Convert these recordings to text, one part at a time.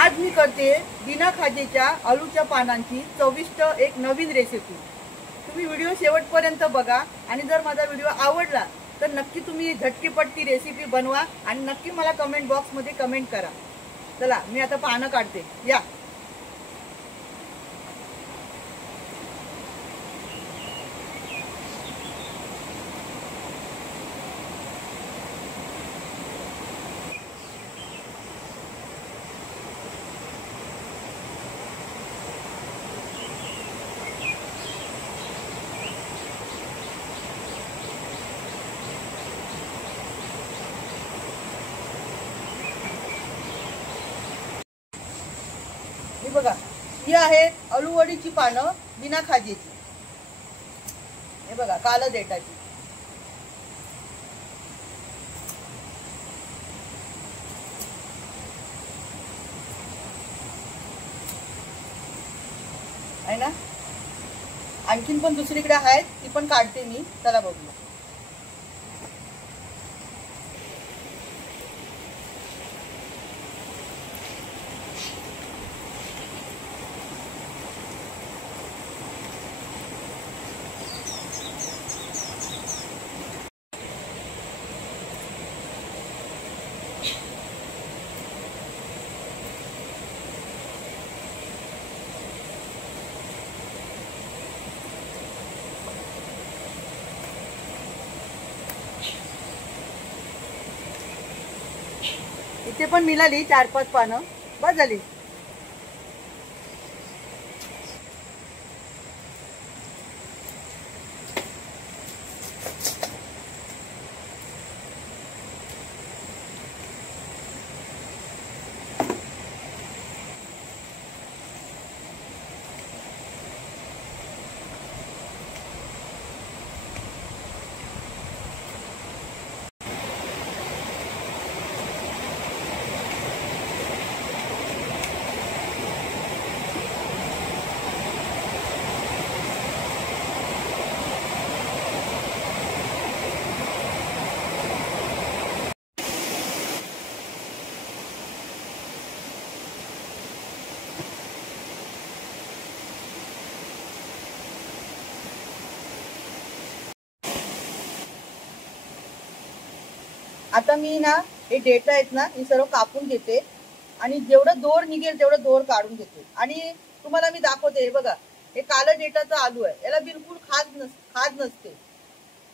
आज मी करते बिना खाजेच्या आलूच्या पानांची चविष्ट एक नवीन रेसिपी। तुम्ही व्हिडिओ शेवटपर्यंत बघा आणि जर माझा व्हिडिओ आवडला तर नक्की तुम्ही झटकीपट ती रेसिपी बनवा आणि नक्की मला कमेंट बॉक्स मध्ये कमेंट करा। चला मी आता पानं काढते या। हे बघा, ही आहेत आलूवडीची पानं बिना खाजेची। हे बघा काला देठाची। आहे ना, आणखीन पण दुसरीकडे आहेत ती पण काढते मी। चला बघूया। इथे पण मिळाली 4-5 पानं, बस झाली। आता मी ना हे देठ आहेत ना हे सर्व कापून घेते आणि जेवढं दोर निघेल तेवढं दोर काढून घेते। आणि तुम्हाला मी दाखवते, हे बघा हे काळं देठाचं आलू आहे, याला बिलकुल खाज नसते।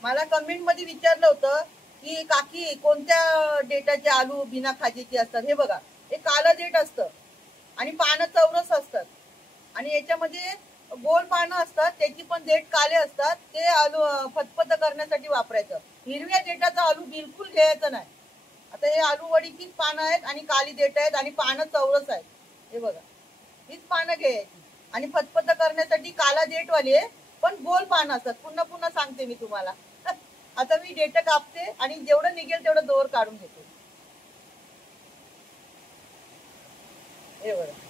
मला कमेंट मध्ये विचारलं होतं की काकी कोणत्या देठाचे आलू बिना खाजेचे असतात। हे बघा हे काळं देठ असतं आणि पानं चौरस असतात आणि याच्यामध्ये गोल पानं असतात, त्याची पण देठ काळे असतात। ते आलू फतफत करण्यासाठी वापरायचं। हिरव्या देठाचा आलू बिलकुल घ्यायचं नाही। आता हे आलू वडीची पानं आहेत आणि काळी देठ आहेत आणि पानं चौरस आहेत। हे बघा हीच पानं घ्यायची आणि फतफत करण्यासाठी काला देठवाले पण गोल पानं असतात। पुन्हा पुन्हा सांगते मी तुम्हाला। आता मी देठ कापते आणि जेवढं निघेल तेवढं दोर काढून घेते। हे बघा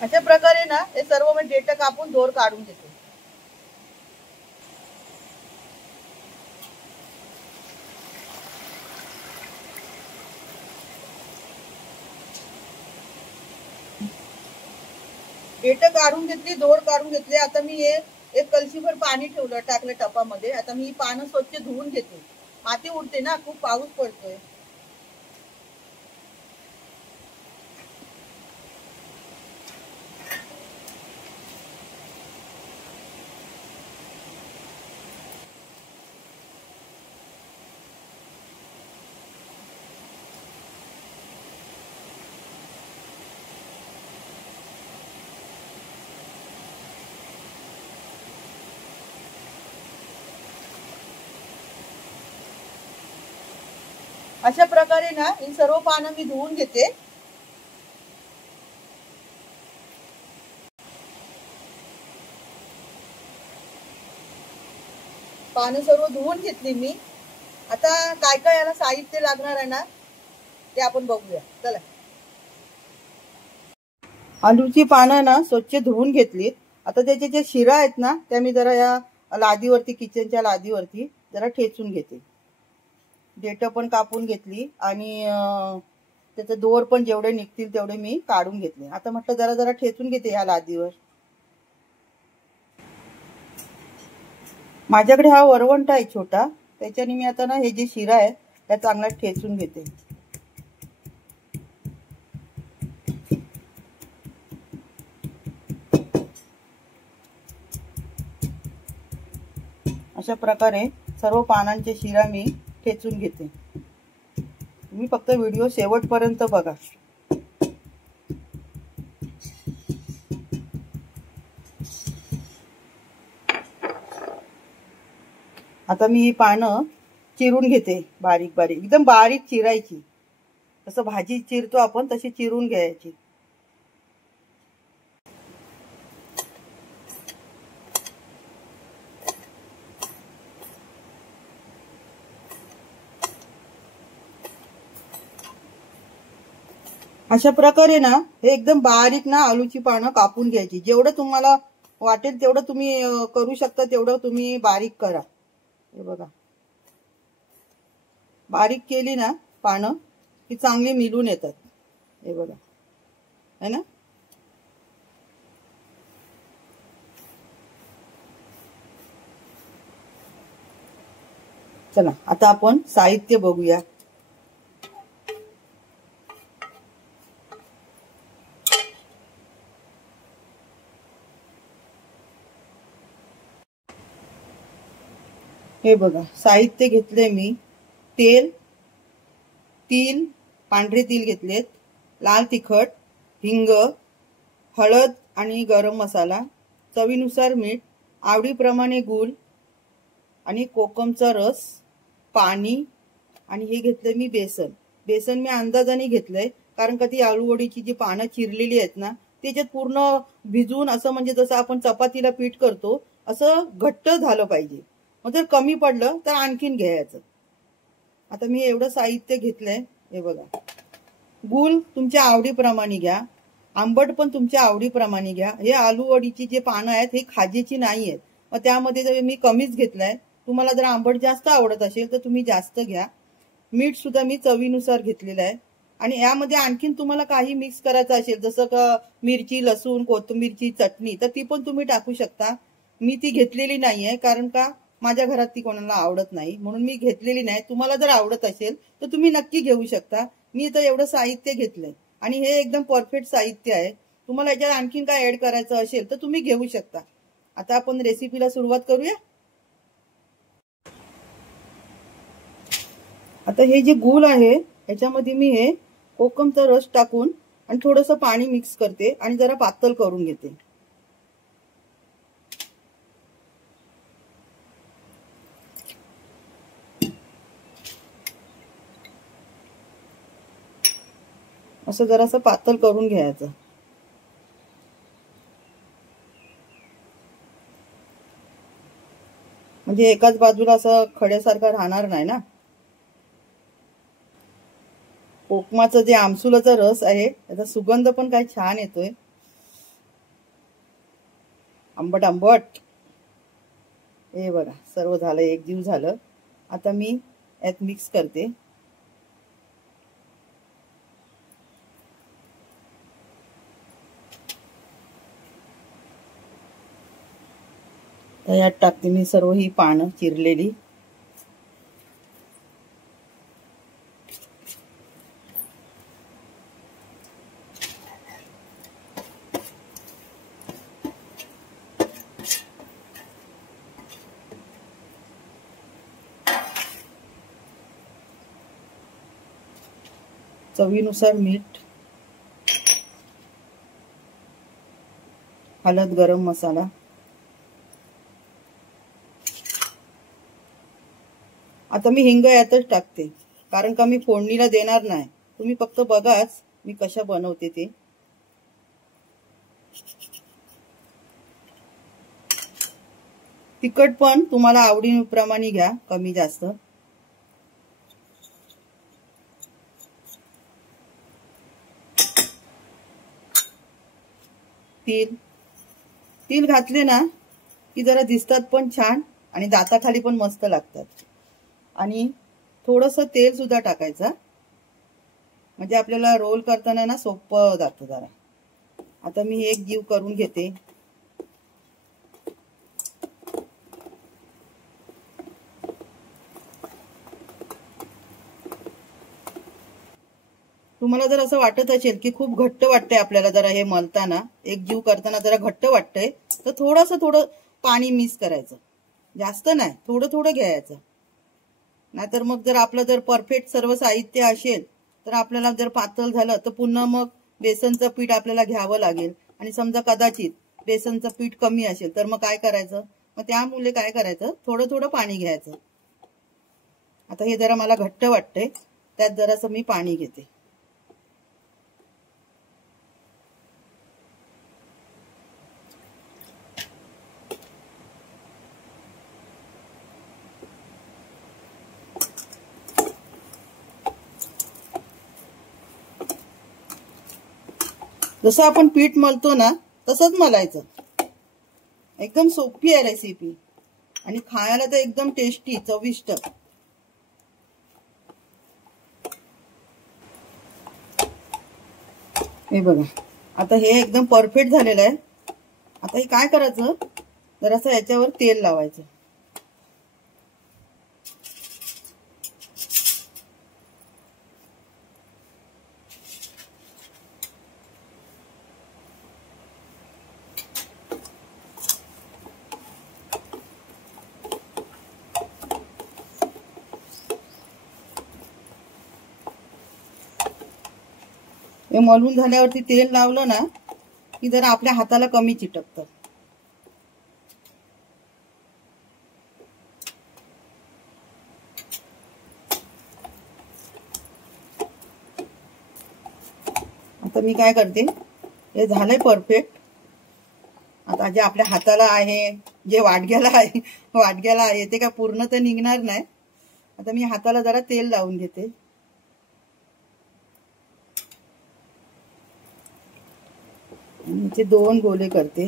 अशा प्रकारे ना हे सर्व मी देठ कापून दोर काढून घेते। देठ काढून घेतली, दोर काढून घेतले। आता मी हे एक कलशीभर पाणी ठेवलं, टाकलं टपामध्ये। आता मी पानं स्वच्छ धुवून घेते, माती उडते ना, खूप पाऊस पडतोय। अशा प्रकारे ना ही सर्व पानं मी धुवून घेते। पानं सर्व धुवून घेतली मी। आता काय काय याला साहित्य लागणार आहे ना ते आपण बघूया। चला, आलूची पानं ना स्वच्छ धुवून घेतलीत। आता त्याचे जे शिरा आहेत ना त्या मी जरा या लादीवरती, किचनच्या लादीवरती जरा ठेचून घेते. देठ पण कापून घेतली आणि त्याचे दोर पण जेवढे निघतील तेवढे मी काढून घेतले. आता म्हटलं जरा जरा ठेचून घेते या लादीवर. माझ्याकडे हा वरवंटा आहे छोटा, त्याच्याने मी आता ना हे जे शिरा आहे त्या चांगला ठेचून घेते. अशा प्रकारे सर्व पानांचे शिरा मी ठेचून घेते. तुम्ही फक्त व्हिडिओ शेवटपर्यंत बघा. आता मी ही पानं चिरून घेते बारीक बारीक, एकदम बारीक चिरायची. जसं भाजी चिरतो आपण तशी चिरून घ्यायची. अशा प्रकारे ना हे एकदम बारीक ना आलूची पानं कापून घ्यायची. जेवढं तुम्हाला वाटेल तेवढं तुम्ही करू शकता, तेवढं तुम्ही बारीक करा. हे बघा, बारीक केली ना पानं की चांगली मिळून येतात. हे बघा, है ना. चला आता आपण साहित्य बघूया. हे बघा, साहित्य घेतले मी. तेल, तीळ, पांढरे तीळ घेतलेत, लाल तिखट, हिंग, हळद आणि गरम मसाला, चवीनुसार मीठ, आवडीप्रमाणे गूळ आणि कोकमचा रस, पाणी आणि हे घेतले मी बेसन. बेसन मी अंदाजाने घेतलंय, कारण का ती आलू वडीची जी पानं चिरलेली आहेत ना त्याच्यात पूर्ण भिजून असं म्हणजे जसं आपण चपातीला पीठ करतो असं घट्ट झालं पाहिजे. मग जर कमी पडलं तर आणखीन घ्यायचं. आता मी एवढं साहित्य घेतलंय. हे बघा, गूळ तुमच्या आवडीप्रमाणे घ्या, आंबट पण तुमच्या आवडीप्रमाणे घ्या. हे आलू वडीची जे पानं आहेत हे खाजेची नाही आहेत, मग त्यामध्ये जर मी कमीच घेतलाय. तुम्हाला जर आंबट जास्त आवडत असेल तर तुम्ही जास्त घ्या. मीठ सुद्धा मी चवीनुसार घेतलेलं आहे. आणि यामध्ये आणखीन तुम्हाला काही मिक्स करायचं असेल जसं का मिरची, लसूण, कोथिंबीरची चटणी तर ती पण तुम्ही टाकू शकता. मी ती घेतलेली नाहीये, कारण का माझ्या घरात ती कोणाला आवडत नाही, म्हणून मी घेतलेली नाही. तुम्हाला जर आवडत असेल तर तुम्ही नक्की घेऊ शकता. मी इथं एवढं साहित्य घेतलंय आणि हे एकदम परफेक्ट साहित्य आहे. तुम्हाला याच्यात आणखीन काय ऍड करायचं असेल तर तुम्ही घेऊ शकता. आता आपण रेसिपीला सुरुवात करूया. आता हे जे गूळ आहे याच्यामध्ये मी हे कोकमचा रस टाकून आणि थोडंसं पाणी मिक्स करते आणि जरा पातळ करून घेते. असं जरासं पातळ करून घ्यायचं. म्हणजे एकाच बाजूला असं खड्यासारखं राहणार नाही ना. कोकमाचं जे आमसुलाचा रस आहे त्याचा सुगंध पण काय छान येतोय, आंबट आंबट. हे बघा, सर्व झालं, एक जीव झालं. आता मी यात मिक्स करते. यात टाकते मी सर्व ही पानं चिरलेली. चवीनुसार मीठ, हळद, गरम मसाला. आता मी हिंग यातच टाकते, कारण का मी फोडणीला देणार नाही. तुम्ही फक्त बघाच मी कशा बनवते ते. तिखट पण तुम्हाला आवडीप्रमाणे घ्या, कमी जास्त. तीळ घातले ना की जरा दिसतात पण छान आणि दाताखाली पण मस्त लागतात. आणि थोडंसं तेल सुद्धा टाकायचं, म्हणजे आपल्याला रोल करताना ना सोपं जातं जरा. आता मी एक जीव करून घेते. तुम्हाला जर असं वाटत असेल की खूप घट्ट वाटतंय आपल्याला जरा हे मळताना, एक जीव करताना जरा घट्ट वाटतंय, तर थोडं पाणी मिक्स करायचं. जास्त नाही, थोडं घ्यायचं. नाहीतर मग जर आपलं जर परफेक्ट सर्व साहित्य असेल तर आपल्याला जर पातळ झालं तर पुन्हा मग बेसनचं पीठ आपल्याला घ्यावं लागेल. आणि समजा कदाचित बेसनचं पीठ कमी असेल तर मग काय करायचं, मग त्यामुळे काय करायचं, थोडं पाणी घ्यायचं. आता हे जरा मला घट्ट वाटतंय, त्यात जरासं मी पाणी घेते. जसं आपण पीठ मळतो ना तसंच मळायचं. एकदम सोपी आहे रेसिपी आणि खायला तर एकदम टेस्टी, चविष्ट. हे बघा, आता हे एकदम परफेक्ट झालेलं आहे. आता हे काय करायचं, जरासं याच्यावर तेल लावायचं. हे मळून झाल्यावरती तेल लावलं ना की जरा आपल्या हाताला कमी चिटकतं. आता मी काय करते, हे झालंय परफेक्ट. आता जे आपल्या हाताला आहे, जे वाटग्याला आहे ते काय पूर्ण तर निघणार नाही. आता मी हाताला जरा तेल लावून घेते. आणि 2 गोले करते.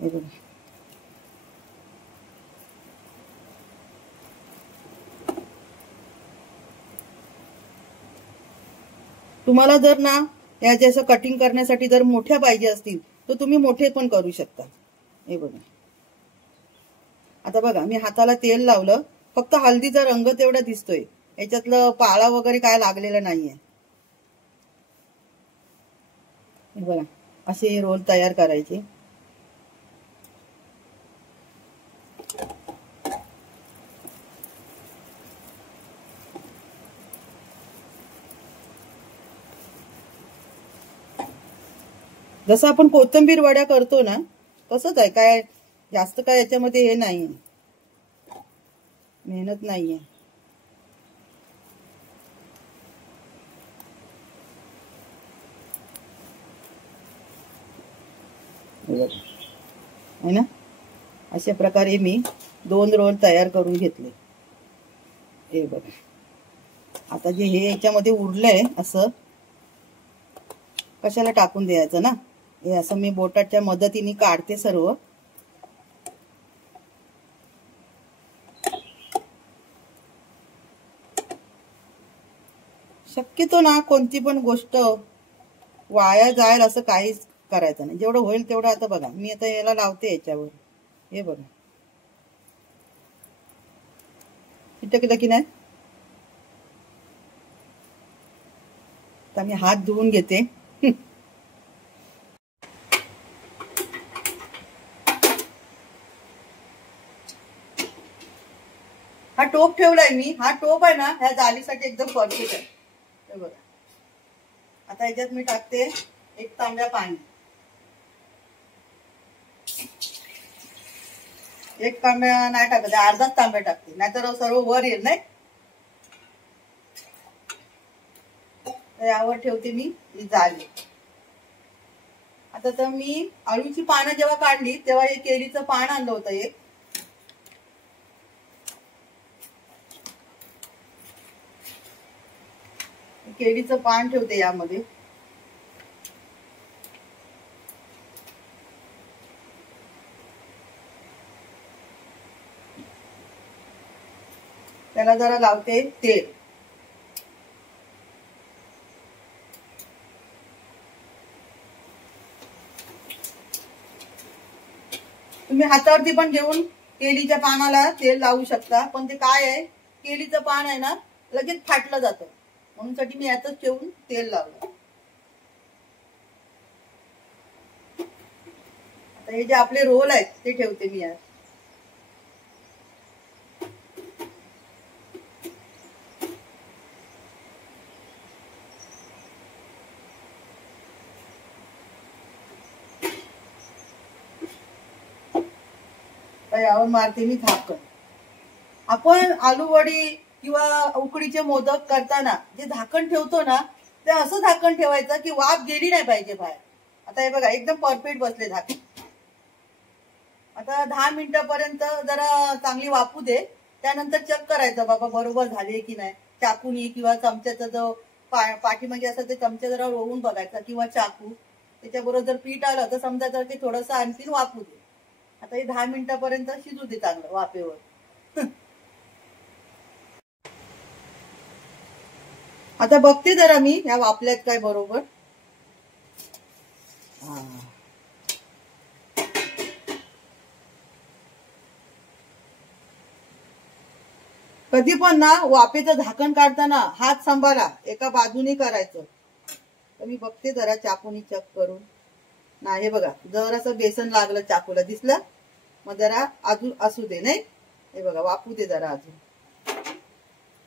हे बघा, तुम्हाला जर ना याचे असं कटिंग करण्यासाठी जर मोठ्या पाहिजे असतील तर तुम्ही मोठे पण करू शकता. हे बघा, आता बघा मी हाताला तेल लावलं, फक्त हळदीचा रंग तेवढा दिसतोय, याच्यातलं पाळा वगैरे काय लागलेलं नाहीये. हे बघा, असे रोल तयार करायचे. जसं आपण कोथिंबीर वड्या करतो ना तसंच आहे, काय जास्त काय याच्यामध्ये हे नाहीये, मेहनत नाहीये. है ना, अशा प्रकारे मी 2 रोल तयार करून घेतले. हे बघा, आता जे हे याच्यामध्ये उरलंय असं कशाला टाकून द्यायचं ना, हे असं मी बोटाच्या मदतीने काढते सर्व. शक्यतो ना कोणती पण गोष्ट वाया जाईल असं काहीच करायचं नाही, जेवढं होईल तेवढं. आता बघा मी आता याला लावते याच्यावर. हे बघा, चिटकलं की नाही. आता मी हात धुवून घेते. हा टोप ठेवलाय मी, हा टोप आहे ना ह्या जाळीसाठी एकदम परफेक्ट आहे. हे बघा, आता ह्याच्यात मी टाकते 1 तांब्या पाणी. 1 तांब्या नाही टाकते, अर्धाच तांब्या टाकते, नाहीतर सर्व वर येईल नाही. यावर ठेवते मी ही जाळी. आता तर मी अळूची पानं जेव्हा काढली तेव्हा हे केळीचं पान आणलं होतं एक. केळीचं पान ठेवते यामध्ये. त्याला जरा लावते तेल. तुम्ही हातावरती पण घेऊन केळीच्या पानाला तेल लावू शकता, पण ते काय आहे, केळीचं पान आहे ना लगेच फाटलं जातं, म्हणून साठी मी यातच ठेवून तेल लावलं. आता हे जे आपले रोल आहेत ते ठेवते मी यात. यावर मारते मी झाकण. आपण आलू वडी किंवा उकडीचे मोदक करताना जे झाकण ठेवतो ना, ते असं झाकण ठेवायचं की वाफ गेली नाही पाहिजे बाहेर. आता हे बघा एकदम परफेक्ट बसले झाकण. आता 10 मिनिटापर्यंत जरा चांगली वाफू दे, त्यानंतर चेक करायचं बाबा बरोबर झाले की नाही. चाकूनी किंवा चमच्याचा जो पाठीमागे असं ते चमचा जरा रोवून बघायचा किंवा चाकू, त्याच्याबरोबर जर पीठ आलं तर समजायचं की थोडंसं आणखी वाफू दे. आता हे 10 मिनिटापर्यंत शिजू दे चांगलं वाफेवर. आता बघते जरा मी ह्या वाफल्यात काय बरोबर. कधी पण ना वाफेचं झाकण काढताना हात सांभाळा, एका बाजूने करायचं. तर मी बघते जरा चाकूनी चेक करून. नाही हे बघा जरासं बेसन लागलं चाकूला, दिसलं, मग जरा अजून असू दे. नाही हे बघा वाफू दे जरा अजून.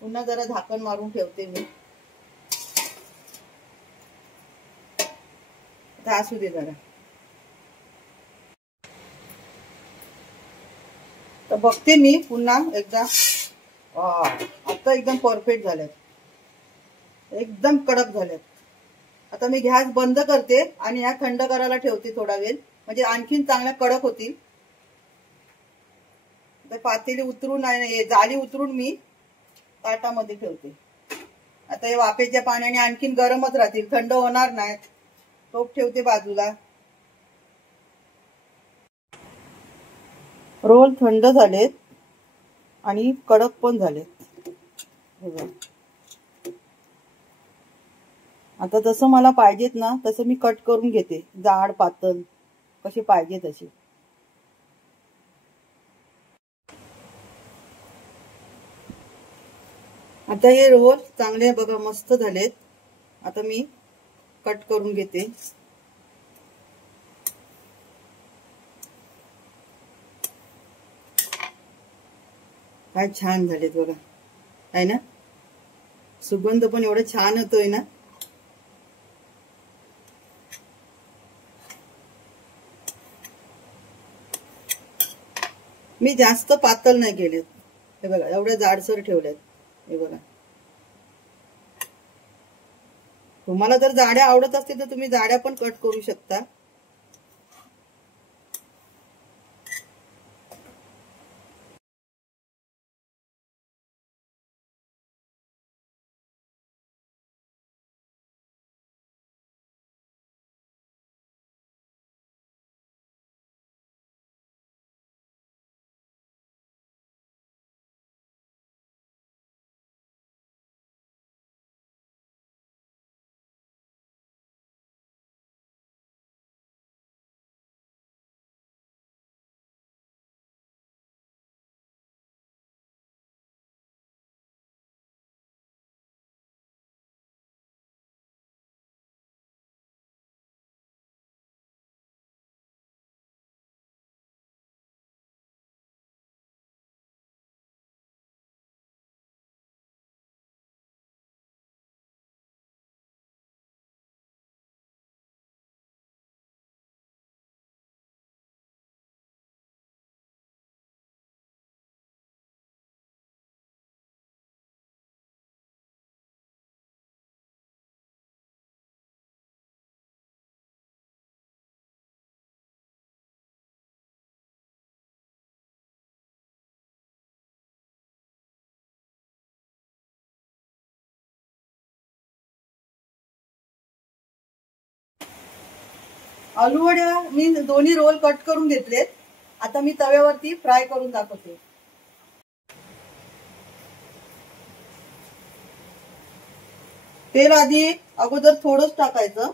पुन्हा जरा झाकण मारून ठेवते मी. असू दे जरा. तर बघते मी पुन्हा एकदा. आता एकदम परफेक्ट झाल्यात, एकदम कडक झाल्यात. आता मी गॅस बंद करते आणि ह्या थंड करायला ठेवते थोडा वेळ, म्हणजे आणखीन चांगल्या कडक होतील. पातेली उतरून जाळी उतरून मी ताटामध्ये ठेवते. आता हे वाफेच्या पाण्याने आणखीन गरमच राहतील, थंड होणार नाहीत. टोप ठेवते बाजूला. रोल थंड झालेत आणि कडक पण झालेत. आता जसं मला पाहिजेत ना तसं मी कट करून घेते, जाड पातळ कशी पाहिजे तशी. आता हे रोल चांगले बघा मस्त झालेत. आता मी कट करून घेते. काय छान झालेत बघा, आहे ना. सुगंध पण एवढा छान होतोय ना. मी जास्त पातळ नाही केलेत, हे बघा एवढे जाडसर ठेवलेत. हे बघा, तुम्हाला जर जाड्या आवडत असतील तर तुम्ही जाड्या पण कट करू शकता. आलू वड्या मी दोन्ही रोल कट करून घेतलेत. आता मी तव्यावरती फ्राय करून दाखवते. तेल आधी अगोदर थोडंच टाकायचं.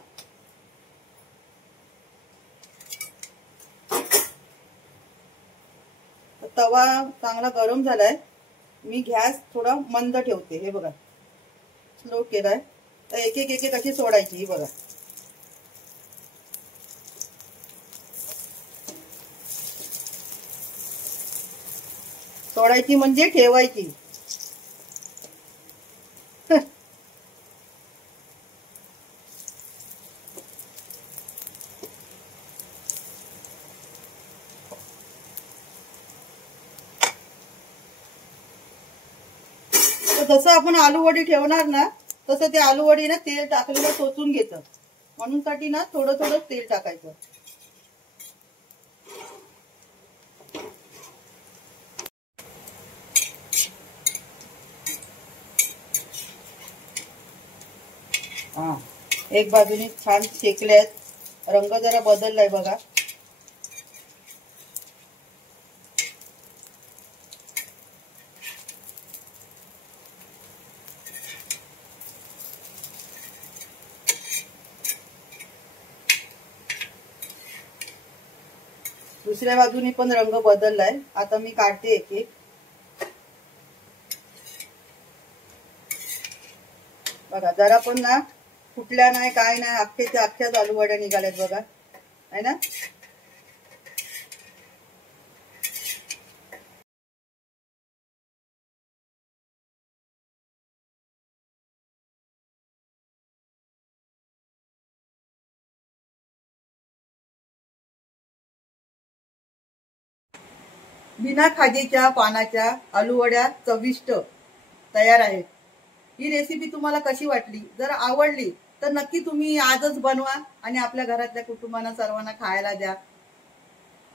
तवा चांगला गरम झालाय. मी गॅस थोडा मंद ठेवते. हे बघा स्लो केलाय. तर एक एक एक एक अशी सोडायची. बघा सोडायची म्हणजे ठेवायची. जसं आपण आलू वडी ठेवणार ना तसं ते आलू वडी ना तेल टाकलेलं सोचून घेतं. म्हणून साठी ना थोडं थोडं तेल टाकायचं. हा एक बाजूने छान शेकल्यात. रंग जरा बदललाय बघा. दुसऱ्या बाजूने पण रंग बदललाय. आता मी काढते एक एक. बघा जरा पण ना फुटल्या नाही काय नाही. अख्ख्याच्या अख्ख्याच आलू वड्या निघाल्यात बघा. है ना. बिना खाजेच्या पानाच्या आलू वड्या चविष्ट तयार आहेत. ही रेसिपी तुम्हाला कशी वाटली? जर आवडली तर नक्की तुम्ही आजच बनवा आणि आपल्या घरातल्या कुटुंबांना सर्वांना खायला द्या.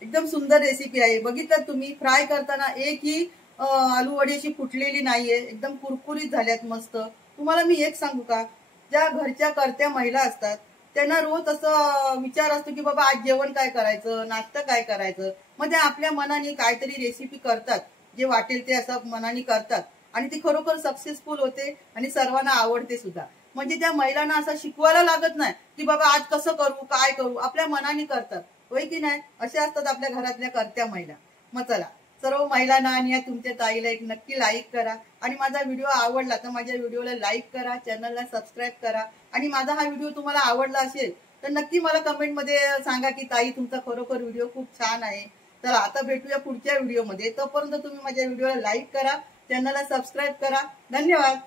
एकदम सुंदर रेसिपी आहे. बघितलं तुम्ही फ्राय करताना एकही आलू वडी अशी फुटलेली नाहीये. एकदम कुरकुरीत झाल्यात मस्त. तुम्हाला मी एक सांगू का, ज्या घरच्या करत्या महिला असतात त्यांना रोज असं विचार असतो की बाबा आज जेवण काय करायचं, नाश्ता काय करायचं. मग त्या आपल्या मनाने काहीतरी रेसिपी करतात. जे वाटेल ते असं मनाने करतात आणि ती खरोखर सक्सेसफुल होते आणि सर्वांना आवडते सुद्धा. म्हणजे त्या महिलांना असं शिकवायला लागत नाही की बाबा आज कसं करू काय करू. आपल्या मनाने करतात. होय की नाही. असे असतात आपल्या घरातल्या करत्या महिला. मग चला सर्व महिलांना आणि तुमच्या ताईला एक नक्की लाईक करा. आणि माझा व्हिडिओ आवडला तर माझ्या व्हिडिओला लाईक करा, चॅनलला सबस्क्राईब करा. आणि माझा हा व्हिडिओ तुम्हाला आवडला असेल तर नक्की मला कमेंटमध्ये सांगा की ताई तुमचा खरोखर व्हिडिओ खूप छान आहे. तर आता भेटूया पुढच्या व्हिडिओमध्ये. तोपर्यंत तुम्ही माझ्या व्हिडिओला लाईक करा, चॅनलला सबस्क्राईब करा. धन्यवाद.